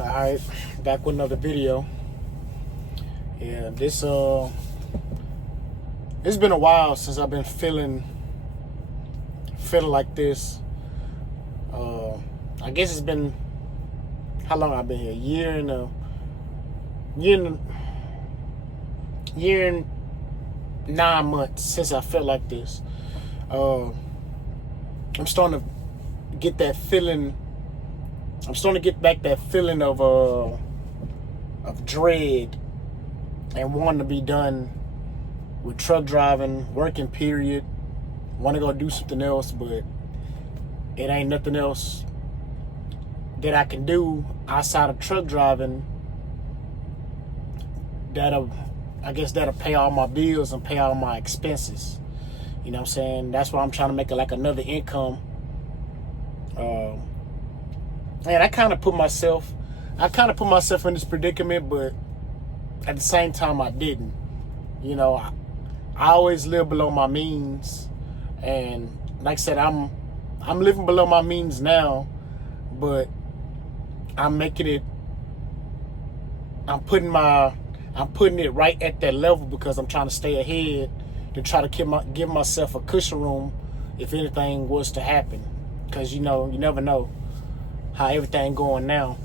Alright, back with another video. Yeah, it's been a while since I've been feeling like this. I guess it's been, how long I've been here? Year and 9 months since I felt like this. I'm starting to get that feeling. I'm starting to get back that feeling of dread and wanting to be done with truck driving, working period. Want to go do something else, but it ain't nothing else that I can do outside of truck driving that'll pay all my bills and pay all my expenses. You know what I'm saying? That's why I'm trying to make it like another income. And I kind of put myself in this predicament, but at the same time I didn't. You know, I always live below my means, and like I said, I'm living below my means now, but I'm putting it right at that level because I'm trying to stay ahead to try to give myself a cushion room if anything was to happen. Because, you know, you never know how everything going now.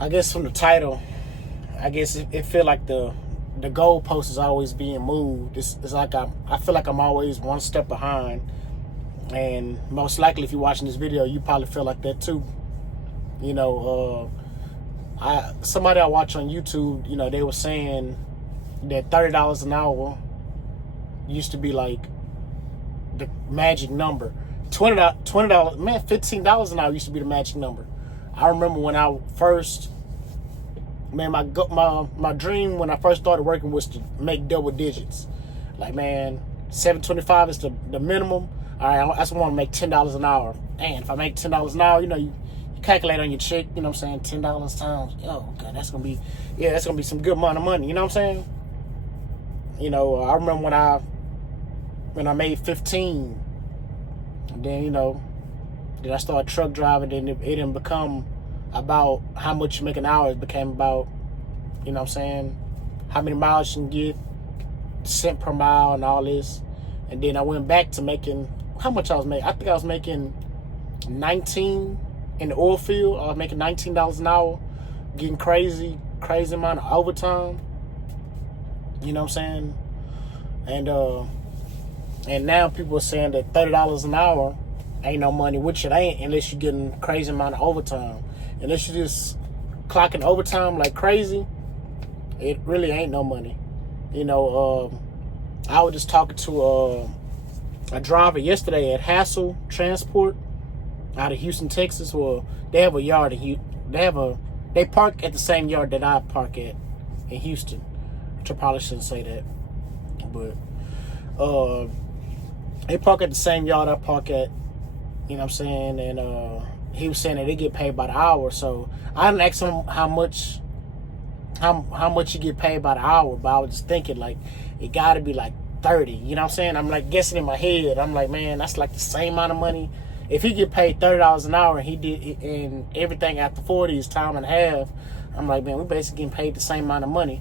I guess from the title, I guess it feel like the goalpost is always being moved. It's like I feel like I'm always one step behind. And most likely, if you're watching this video, you probably feel like that too. You know, somebody I watch on YouTube, you know, they were saying that $30 an hour used to be like the magic number. $20, man, $15 an hour used to be the magic number. I remember when I first, man, my dream when I first started working was to make double digits. Like, man, $7.25 is the minimum. All right, I just want to make $10 an hour. And if I make $10 an hour, you know, you calculate on your check, you know what I'm saying, $10 times, oh, God, that's going to be some good amount of money, you know what I'm saying? You know, I remember when I made 15, and then, you know, then I started truck driving, then it didn't become about how much you make an hour. It became about, you know what I'm saying, how many miles you can get, cent per mile and all this. And then I went back to making, how much I was making? I think I was making 19 in the oil field. I was making $19 an hour, getting crazy amount of overtime. You know what I'm saying? And now people are saying that $30 an hour ain't no money, which it ain't unless you're getting crazy amount of overtime. Unless you're just clocking overtime like crazy, it really ain't no money. You know, I was just talking to a driver yesterday at Hassel Transport out of Houston, Texas. Well, they have a yard in they park at the same yard that I park at in Houston. Which I probably shouldn't say that, but they park at the same yard I park at. You know what I'm saying? And he was saying that they get paid by the hour. So I didn't ask him how much you get paid by the hour, but I was just thinking like it got to be like 30. You know what I'm saying? I'm like guessing in my head. I'm like, man, that's like the same amount of money. If he get paid $30 an hour and everything after 40 is time and a half, I'm like, man, we basically getting paid the same amount of money.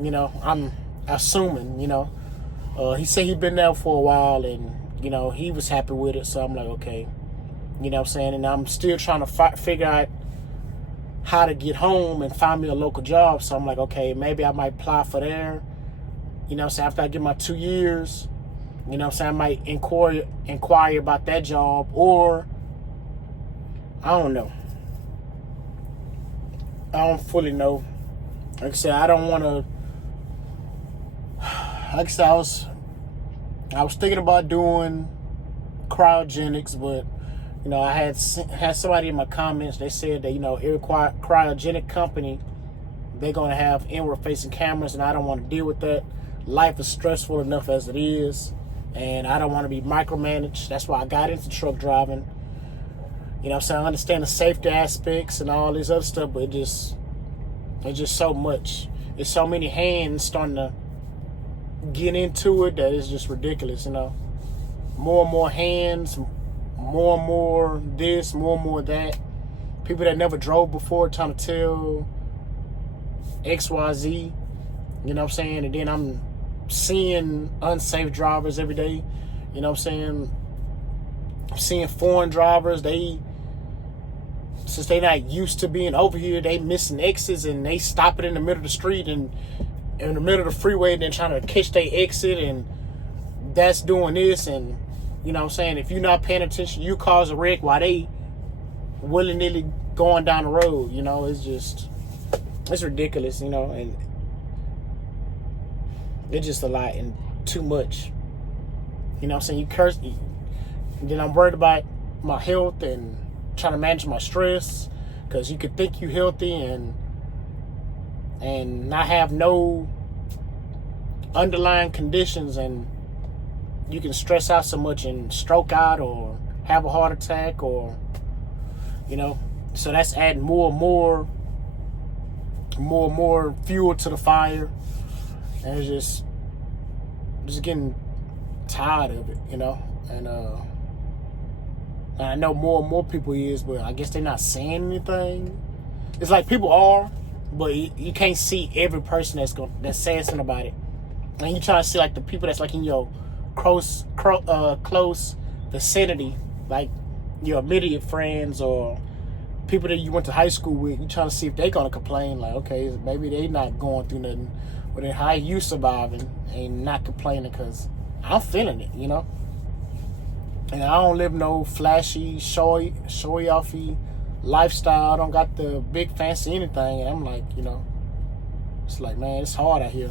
You know, I'm assuming. You know, he said he'd been there for a while and, you know, he was happy with it. So I'm like, okay, you know what I'm saying? And I'm still trying to figure out how to get home and find me a local job. So I'm like, okay, maybe I might apply for there. You know what I'm saying? After I get my 2 years, you know what I'm saying, I might inquire about that job, or I don't know. I don't fully know. Like I said, I don't want to. Like I said, I was thinking about doing cryogenics, but you know, I had somebody in my comments. They said that, you know, every cryogenic company, they're gonna have inward-facing cameras, and I don't want to deal with that. Life is stressful enough as it is, and I don't want to be micromanaged. That's why I got into truck driving. You know what I'm saying? I understand the safety aspects and all this other stuff, but it's just so much. There's so many hands starting to get into it that it's just ridiculous, you know. More and more hands, more and more this, more and more that. People that never drove before trying to tell XYZ, you know what I'm saying? And then I'm seeing unsafe drivers every day, you know what I'm saying? I'm seeing foreign drivers, since they not used to being over here, they missing exits and they stop it in the middle of the street and in the middle of the freeway and then trying to catch their exit, and that's doing this. And you know what I'm saying, if you're not paying attention, you cause a wreck while they willy-nilly going down the road. You know, it's ridiculous, you know, and it's just a lot and too much. You know what I'm saying? You curse me. Then I'm worried about my health and trying to manage my stress, because you could think you healthy and not have no underlying conditions, and you can stress out so much and stroke out or have a heart attack, or you know. So that's adding more and more fuel to the fire, and it's just getting tired of it, you know. And I know more and more people is, but I guess they're not saying anything. It's like people are, but you can't see every person that's saying something about it. And you try to see like the people that's like in your close vicinity, like your immediate friends or people that you went to high school with. You trying to see if they gonna complain, like, okay, maybe they not going through nothing, but then how you surviving and not complaining, because I'm feeling it, you know. And I don't live no flashy, showy-offy lifestyle. I don't got the big fancy anything. And I'm like, you know, it's like, man, it's hard out here.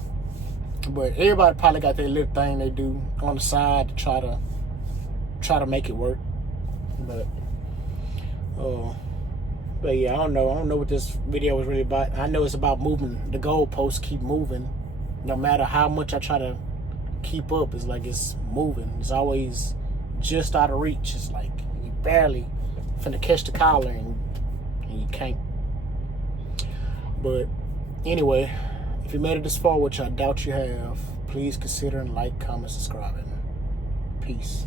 But everybody probably got their little thing they do on the side to try to make it work. But yeah, I don't know. I don't know what this video was really about. I know it's about moving. The goalposts keep moving. No matter how much I try to keep up, it's like it's moving. It's always just out of reach. It's like you barely finna catch the collar and you can't. But anyway, if you made it this far, which I doubt you have, please consider and like, comment, subscribing. Peace.